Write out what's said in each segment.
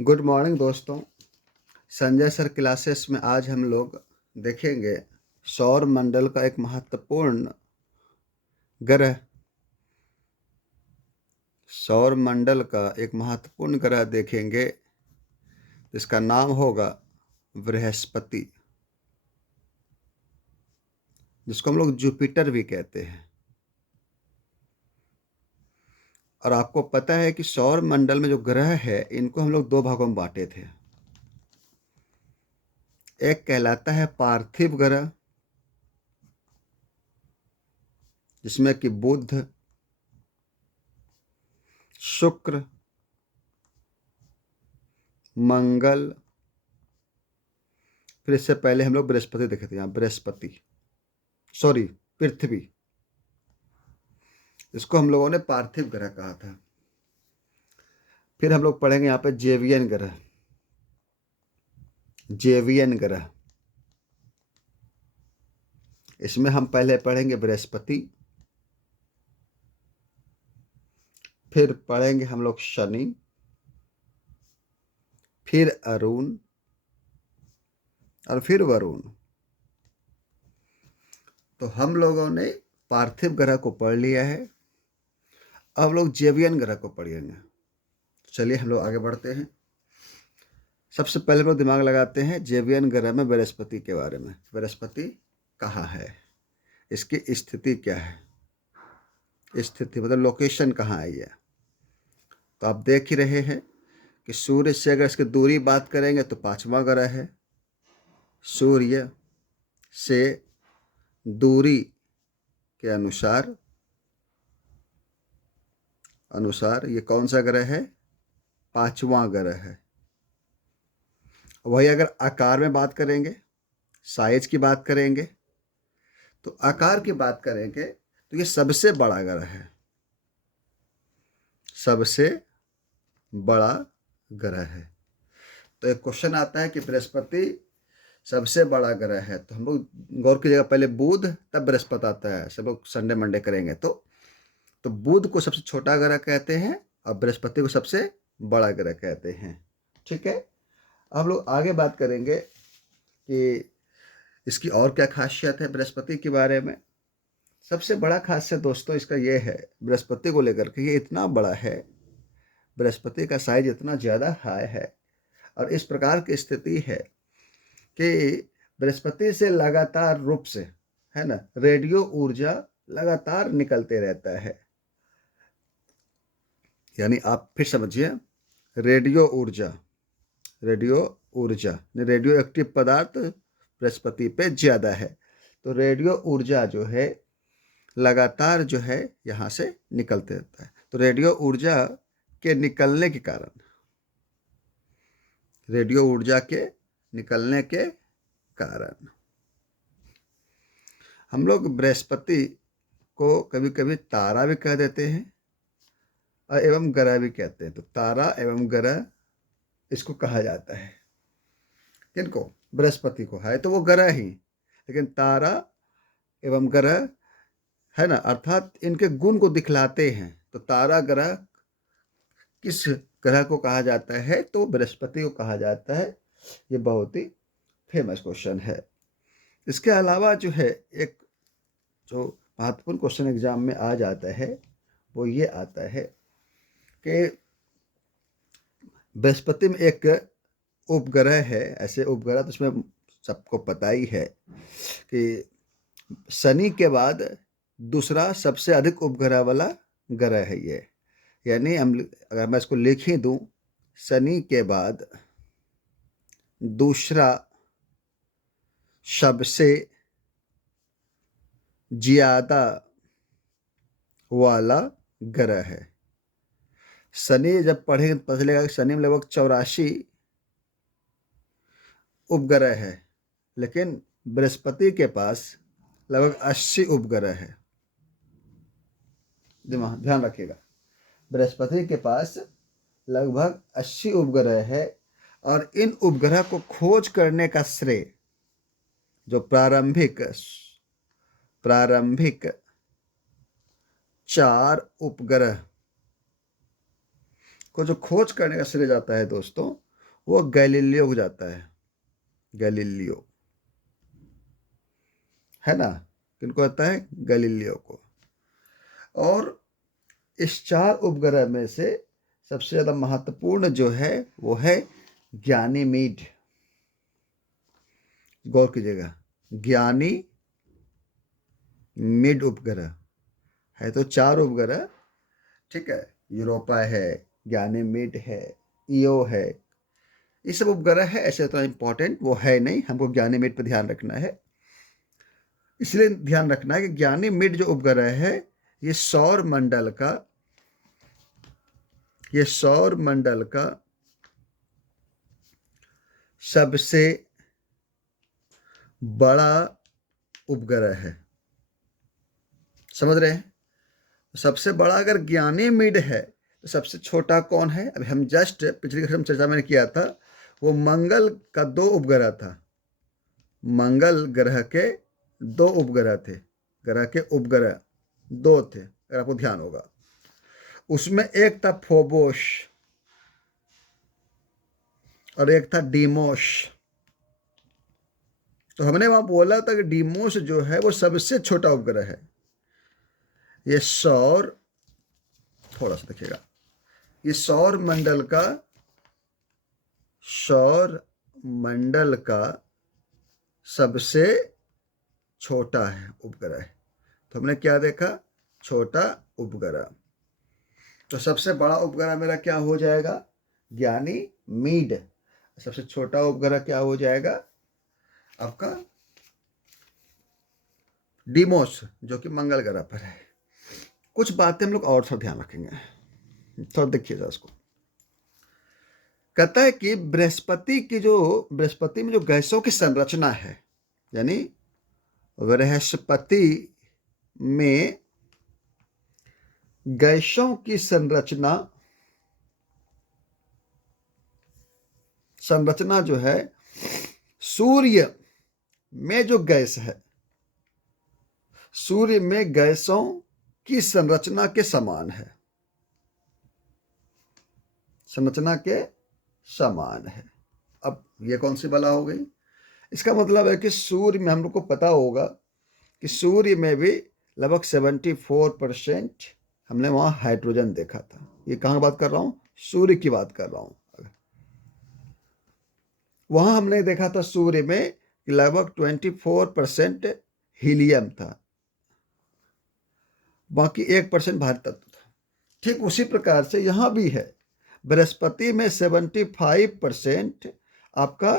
Good morning दोस्तों। Sanjay sir classes में आज हम लोग देखेंगे सौर मंडल का एक महत्वपूर्ण ग्रह। सौर मंडल का एक महत्वपूर्ण ग्रह देखेंगे, जिसका नाम होगा बृहस्पति, जिसको हम लोग जुपिटर भी कहते हैं। और आपको पता है कि सौर मंडल में जो ग्रह है, इनको हम लोग दो भागों में बांटे थे। एक कहलाता है पार्थिव ग्रह, जिसमें कि बुध, शुक्र, मंगल, फिर इससे पहले हम लोग बृहस्पति देखे थे। यहाँ पृथ्वी, इसको हम लोगों ने पार्थिव ग्रह कहा था। फिर हम लोग पढ़ेंगे यहाँ पे जेवियन ग्रह। जेवियन ग्रह, इसमें हम पहले पढ़ेंगे बृहस्पति, फिर पढ़ेंगे हम लोग शनि, फिर अरुण और फिर वरुण। तो हम लोगों ने पार्थिव ग्रह को पढ़ लिया है। अब लोग जेवियन ग्रह को पढ़ेंगे। चलिए हम लोग आगे बढ़ते हैं। सबसे पहले हम लोग दिमाग लगाते हैं जेवियन ग्रह में बृहस्पति के बारे में। बृहस्पति कहाँ है, इसकी स्थिति क्या है। स्थिति मतलब लोकेशन कहाँ है ये। तो आप देख ही रहे हैं कि सूर्य से अगर इसकी दूरी बात करेंगे तो 5वां ग्रह है। सूर्य से दूरी के अनुसार ये कौन सा ग्रह है, 5वां ग्रह है। वही अगर आकार में बात करेंगे, साइज की बात करेंगे, तो आकार की बात करेंगे तो ये सबसे बड़ा ग्रह है। सबसे बड़ा ग्रह है। तो एक क्वेश्चन आता है कि बृहस्पति सबसे बड़ा ग्रह है, तो हम लोग गौर कीजिएगा, पहले बुध तब बृहस्पति आता है। सब लोग संडे मंडे करेंगे तो बुध को सबसे छोटा ग्रह कहते हैं और बृहस्पति को सबसे बड़ा ग्रह कहते हैं। ठीक है। अब लोग आगे बात करेंगे कि इसकी और क्या खासियत है बृहस्पति के बारे में। सबसे बड़ा खासियत दोस्तों इसका ये है, बृहस्पति को लेकर के ये इतना बड़ा है, बृहस्पति का साइज इतना ज़्यादा हाई है और इस प्रकार की स्थिति है कि बृहस्पति से लगातार रूप से, है ना, रेडियो ऊर्जा लगातार निकलते रहता है। यानी आप फिर समझिए, रेडियो रेडियो एक्टिव पदार्थ बृहस्पति पे ज़्यादा है। तो रेडियो ऊर्जा जो है लगातार जो है यहाँ से निकलते रहता है। तो रेडियो ऊर्जा के निकलने के कारण हम लोग बृहस्पति को कभी कभी तारा भी कह देते हैं और एवं ग्रह भी कहते हैं। तो तारा एवं ग्रह इसको कहा जाता है। किनको? बृहस्पति को। है तो वो ग्रह ही, लेकिन तारा एवं ग्रह, है ना, अर्थात इनके गुण को दिखलाते हैं। तो तारा ग्रह किस ग्रह को कहा जाता है, तो बृहस्पति को कहा जाता है। ये बहुत ही फेमस क्वेश्चन है। इसके अलावा जो है एक जो महत्वपूर्ण क्वेश्चन एग्जाम में आ जाता है, वो ये आता है कि बृहस्पति में एक उपग्रह है। ऐसे उपग्रह तो उसमें सबको पता ही है कि शनि के बाद दूसरा सबसे अधिक उपग्रह वाला ग्रह है ये। यानी अगर मैं इसको लिख ही दूं, शनि के बाद दूसरा सबसे ज्यादा वाला ग्रह है। शनि जब पढ़ेंगे तो पता चलेगा कि शनि में लगभग 84 उपग्रह है, लेकिन बृहस्पति के पास लगभग 80 उपग्रह है। ध्यान रखिएगा, बृहस्पति के पास लगभग 80 उपग्रह है और इन उपग्रह को खोज करने का श्रेय जो प्रारंभिक 4 उपग्रह को जो खोज करने का श्रेय जाता है दोस्तों, वो गैलीलियो को जाता है, गैलीलियो, है ना, किनको आता है, गैलीलियो को। और इस 4 उपग्रह में से सबसे ज़्यादा महत्वपूर्ण जो है वो है ज्ञानीमीड। गौर कीजिएगा, ज्ञानी मिड उपग्रह है, तो 4 उपग्रह, ठीक है, यूरोपा है, ज्ञानीमीड है, ईओ है, ये सब उपग्रह है। ऐसे तो इम्पोर्टेंट वो है नहीं, हमको ज्ञानीमीड पर ध्यान रखना है। इसलिए ध्यान रखना है कि ज्ञानीमीड जो उपग्रह है ये सौर मंडल का, ये सौर मंडल का सबसे बड़ा उपग्रह है। समझ रहे हैं, सबसे बड़ा अगर ज्ञानीमीड है तो सबसे छोटा कौन है? अभी हम जस्ट पिछली चर्चा मैंने किया था, वो मंगल का 2 उपग्रह था, मंगल ग्रह के 2 उपग्रह थे, ग्रह के उपग्रह 2 थे, अगर आपको ध्यान होगा। उसमें एक था फोबोस और एक था डीमोस। तो हमने वहां बोला था कि डीमोस जो है वो सबसे छोटा उपग्रह है। ये सौर, थोड़ा सा देखिएगा, ये सौर मंडल का सबसे छोटा है उपग्रह। तो हमने क्या देखा? छोटा उपग्रह। तो सबसे बड़ा उपग्रह मेरा क्या हो जाएगा? ज्ञानीमीड। सबसे छोटा उपग्रह क्या हो जाएगा आपका? डीमोस, जो कि मंगल ग्रह पर है। कुछ बातें हम लोग और थोड़ा ध्यान रखेंगे, थोड़ा देखिएगा इसको। कहता है कि बृहस्पति में जो गैसों की संरचना है, यानी बृहस्पति में गैसों की संरचना जो है, सूर्य में जो गैस है, सूर्य में गैसों की संरचना के समान है, संरचना के समान है। अब ये कौन सी बला हो गई? इसका मतलब है कि सूर्य में, हम लोग को पता होगा कि सूर्य में भी लगभग 74% हमने वहां हाइड्रोजन देखा था। ये कहाँ की बात कर रहा हूं? सूर्य की बात कर रहा हूं। वहां हमने देखा था सूर्य में लगभग 24% हीलियम था, बाकी 1% भारी तत्व था। ठीक उसी प्रकार से यहां भी है, बृहस्पति में 75% आपका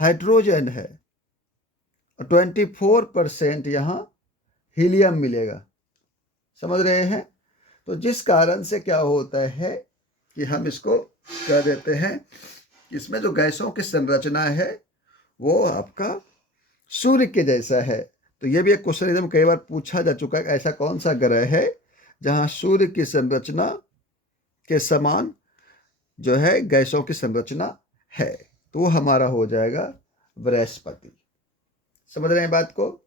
हाइड्रोजन है और 24% यहाँ हीलियम मिलेगा। समझ रहे हैं? तो जिस कारण से क्या होता है कि हम इसको कह देते हैं, इसमें जो गैसों की संरचना है वो आपका सूर्य के जैसा है। तो ये भी एक क्वेश्चन एकदम कई बार पूछा जा चुका है, ऐसा कौन सा ग्रह है जहां सूर्य की संरचना के समान जो है गैसों की संरचना है? तो वो हमारा हो जाएगा बृहस्पति। समझ रहे हैं बात को?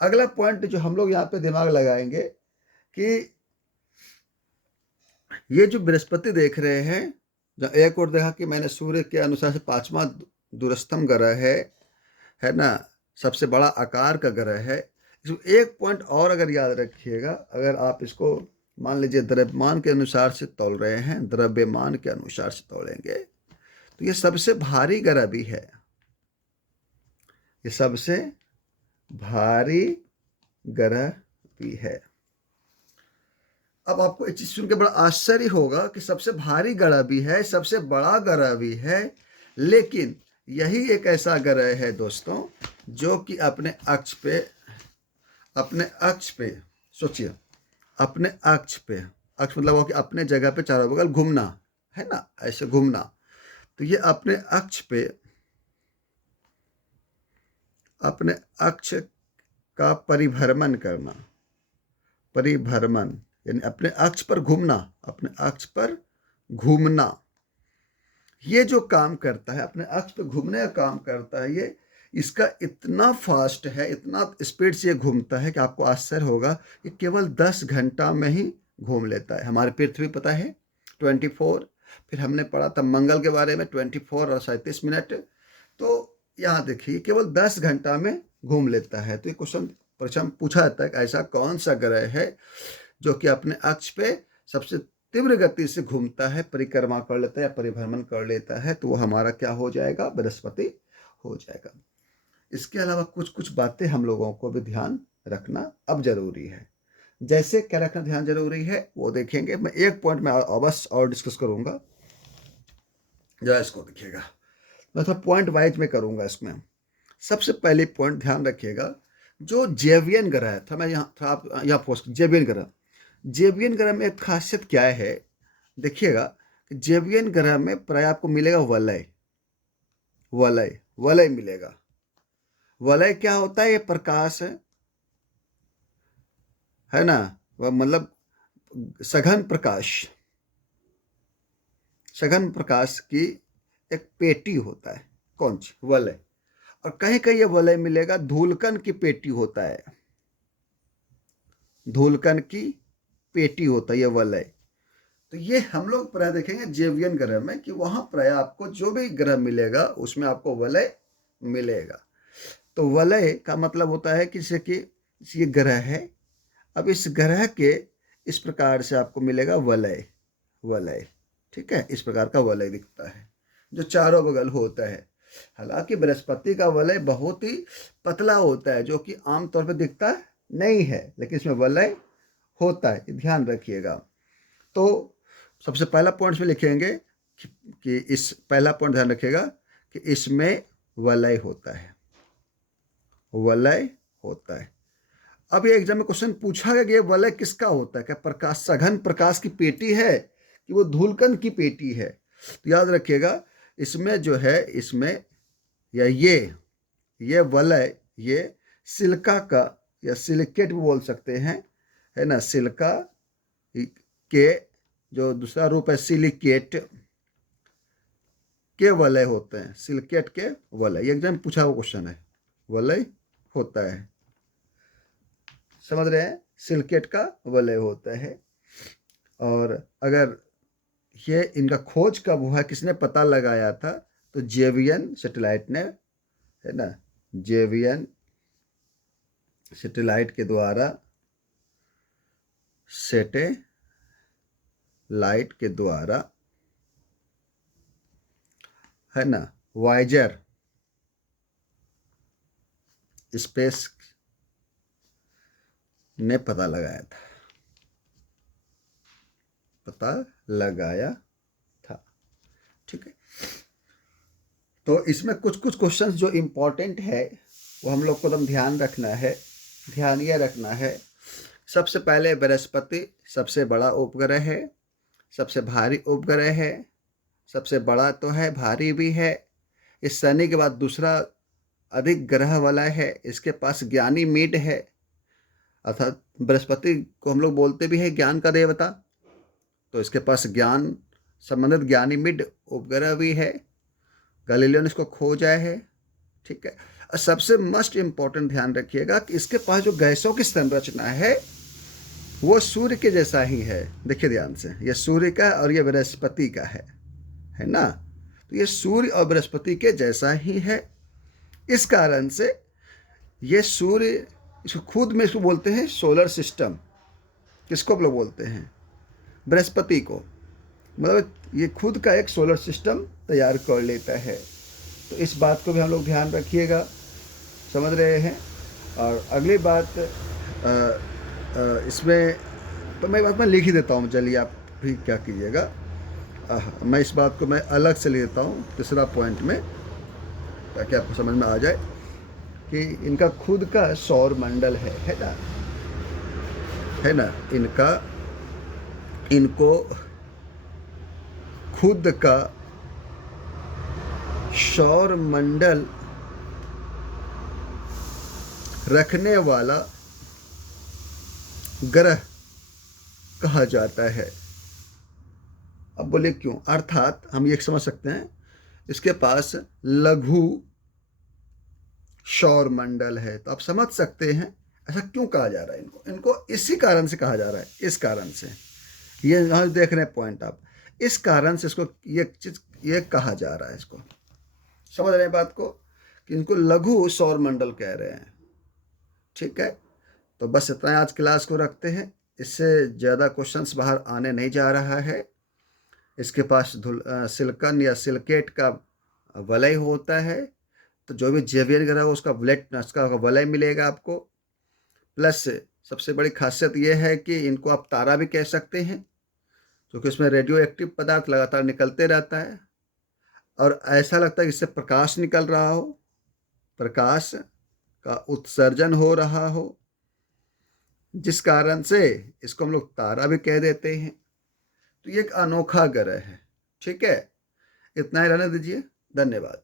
अगला पॉइंट जो हम लोग यहाँ पे दिमाग लगाएंगे कि ये जो बृहस्पति देख रहे हैं, एक और देखा कि मैंने सूर्य के अनुसार से 5वां दूरस्थम ग्रह है ना, सबसे बड़ा आकार का ग्रह है। इसमें एक पॉइंट और अगर याद रखिएगा, अगर आप इसको मान लीजिए द्रव्यमान के अनुसार से तौल रहे हैं, द्रव्यमान के अनुसार से तौलेंगे, तो ये सबसे भारी ग्रह भी है, ये सबसे भारी ग्रह भी है। अब आपको एक चीज सुन के बड़ा आश्चर्य होगा कि सबसे भारी ग्रह भी है, सबसे बड़ा ग्रह भी है, लेकिन यही एक ऐसा ग्रह है दोस्तों जो कि अपने अक्ष पे सोचिए, अपने अक्ष मतलब हो कि अपने जगह पे चारों बगल घूमना, है ना, ऐसे घूमना। तो ये अपने अक्ष का परिभ्रमण करना, यानी अपने अक्ष पर घूमना, अपने अक्ष पर घूमना, ये जो काम करता है, अपने अक्ष पर घूमने का काम करता है, ये इसका इतना फास्ट है, इतना स्पीड से ये घूमता है कि आपको आश्चर्य होगा कि केवल 10 घंटा में ही घूम लेता है। हमारी पृथ्वी पता है 24, फिर हमने पढ़ा था मंगल के बारे में 24 और 37 मिनट। तो यहाँ देखिए केवल 10 घंटा में घूम लेता है। तो ये क्वेश्चन परीक्षा में पूछा जाता है कि ऐसा कौन सा ग्रह है जो कि अपने अक्ष पे सबसे तीव्र गति से घूमता है, परिक्रमा कर लेता है या परिभ्रमण कर लेता है, तो वो हमारा क्या हो जाएगा, बृहस्पति हो जाएगा। इसके अलावा कुछ कुछ बातें हम लोगों को भी ध्यान रखना अब जरूरी है। जैसे क्या रखना ध्यान जरूरी है वो देखेंगे। मैं एक पॉइंट में बस और डिस्कस करूंगा, जरा इसको देखिएगा। मैं थोड़ा पॉइंट वाइज में करूंगा इसमें। सबसे पहले पॉइंट ध्यान रखिएगा, जो जेवियन ग्रह है, था मैं यहाँ थोड़ा आप यहाँ फोर्स, जेवियन ग्रह में एक खासियत क्या है देखिएगा कि जेवियन ग्रह में प्राय आपको मिलेगा वलय। वलय वलय मिलेगा। वलय क्या होता है, ये प्रकाश है ना, वह मतलब सघन प्रकाश की एक पेटी होता है। कौन सी, वलय। और कहीं कहीं ये वलय मिलेगा धूलकण की पेटी होता है, धूलकण की पेटी होता है ये वलय। तो ये हम लोग प्राय देखेंगे जेवियन ग्रह में कि वहां प्राय आपको जो भी ग्रह मिलेगा उसमें आपको वलय मिलेगा। तो वलय का मतलब होता है कि जैसे कि ये ग्रह है, अब इस ग्रह के इस प्रकार से आपको मिलेगा वलय। वलय ठीक है, इस प्रकार का वलय दिखता है जो चारों बगल होता है। हालांकि बृहस्पति का वलय बहुत ही पतला होता है जो कि आमतौर पर दिखता नहीं है, लेकिन इसमें वलय होता है, ध्यान रखिएगा। तो सबसे पहला पॉइंट में लिखेंगे कि इस पहला पॉइंट ध्यान रखिएगा कि इसमें वलय होता है, वलय होता है। अब ये एग्जाम में क्वेश्चन पूछा गया कि ये वलय किसका होता है, क्या प्रकाश, सघन प्रकाश की पेटी है कि वो धूलकण की पेटी है। तो याद रखिएगा इसमें जो है, इसमें या ये वलय, ये सिलिका का या सिलिकेट भी बोल सकते हैं, है ना, सिलिका के जो दूसरा रूप है सिलिकेट के वलय होते हैं, सिलिकेट के वलय। ये एग्जाम पूछा हुआ क्वेश्चन है, वलय होता है, समझ रहे हैं, सिलिकेट का वलय होता है। और अगर ये इनका खोज कब हुआ, किसने पता लगाया था, तो जेवियन सैटेलाइट ने, है ना, जेवियन सैटेलाइट के द्वारा, सैटेलाइट के द्वारा, है ना, वायेजर स्पेस ने पता लगाया था, पता लगाया था। ठीक है, तो इसमें कुछ कुछ क्वेश्चंस जो इम्पोर्टेंट है वो हम लोग को एकदम ध्यान रखना है। ध्यान ये रखना है, सबसे पहले बृहस्पति सबसे बड़ा उपग्रह है, सबसे भारी उपग्रह है, सबसे बड़ा तो है, भारी भी है। इस शनि के बाद दूसरा अधिक ग्रह वाला है, इसके पास ज्ञानी मीड है, अर्थात बृहस्पति को हम लोग बोलते भी है ज्ञान का देवता। तो इसके पास ज्ञान संबंधित ज्ञानी मीड उपग्रह भी है, गैलीलियो ने इसको खोजा है। ठीक है, और सबसे मस्ट इम्पॉर्टेंट ध्यान रखिएगा कि इसके पास जो गैसों की संरचना है वो सूर्य के जैसा ही है। देखिए ध्यान से, ये सूर्य का और ये बृहस्पति का है ना, तो ये सूर्य और बृहस्पति के जैसा ही है। इस कारण से ये सूर्य, इसको खुद में इसको बोलते हैं सोलर सिस्टम। किसको लोग बोलते हैं, बृहस्पति को, मतलब ये खुद का एक सोलर सिस्टम तैयार कर लेता है। तो इस बात को भी हम लोग ध्यान रखिएगा, समझ रहे हैं। और अगली बात इसमें तो मैं बात मैं लिख ही देता हूँ, चलिए आप भी क्या कीजिएगा, मैं इस बात को मैं अलग से ले देता हूँ तीसरा पॉइंट में, ताकि आपको समझ में आ जाए कि इनका खुद का सौर मंडल है ना, इनको खुद का सौर मंडल रखने वाला ग्रह कहा जाता है। अब बोले क्यों, अर्थात हम ये समझ सकते हैं इसके पास लघु सौर मंडल है। तो आप समझ सकते हैं ऐसा क्यों कहा जा रहा है, इनको इसी कारण से कहा जा रहा है। इस कारण से ये यहाँ देख रहे हैं पॉइंट आप, इस कारण से इसको ये कहा जा रहा है। इसको समझ रहे हैं बात को, कि इनको लघु सौर मंडल कह रहे हैं। ठीक है, तो बस इतना आज क्लास को रखते हैं। इससे ज़्यादा क्वेश्चंस बाहर आने नहीं जा रहा है। इसके पास सिलिकॉन या सिलिकेट का वलय होता है, तो जो भी जेवियर ग्रह हो उसका वलय मिलेगा आपको। प्लस सबसे बड़ी खासियत यह है कि इनको आप तारा भी कह सकते हैं, क्योंकि इसमें रेडियो एक्टिव पदार्थ लगातार निकलते रहता है और ऐसा लगता है कि इससे प्रकाश निकल रहा हो, प्रकाश का उत्सर्जन हो रहा हो, जिस कारण से इसको हम लोग तारा भी कह देते हैं। तो ये एक अनोखा ग्रह है। ठीक है, इतना ही रहने दीजिए। धन्यवाद।